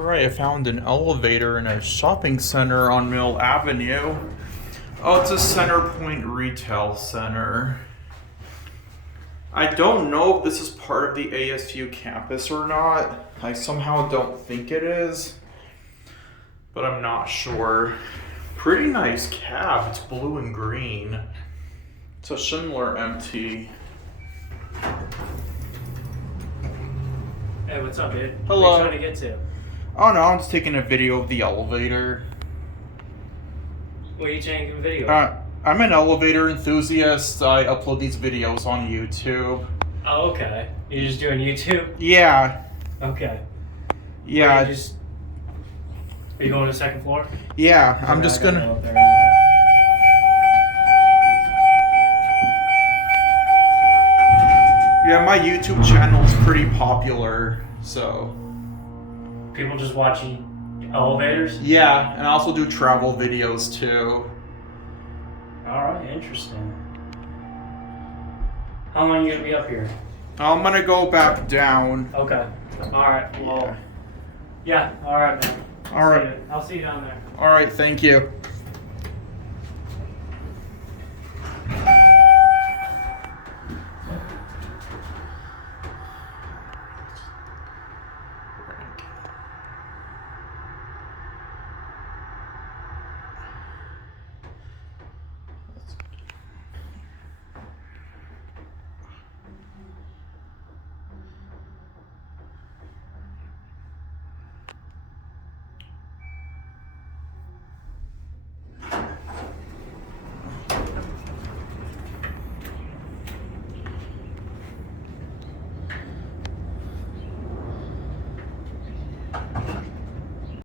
Alright, I found an elevator in a shopping center on Mill Avenue. Oh, it's a Centerpoint retail center. I don't know if this is part of the ASU campus or not. I somehow don't think it is, but I'm not sure. Pretty nice cab. It's blue and green. It's a Schindler MT. Hey, what's up, dude? Hello. What are you trying to get to? Oh no, I'm just taking a video of the elevator. What are you taking a video of? I'm an elevator enthusiast. I upload these videos on YouTube. Oh, okay. You're just doing YouTube? Yeah. Okay. Yeah. Are you going to the second floor? Yeah, I'm Yeah, just I gotta gonna. go up there anyway. Yeah, my YouTube channel's pretty popular, so. People just watching elevators? Yeah, and I also do travel videos too. Alright, interesting. How long are you gonna be up here? I'm gonna go back down. Okay. Alright, well. Yeah, alright, man. Alright. I'll see you down there. Alright, thank you.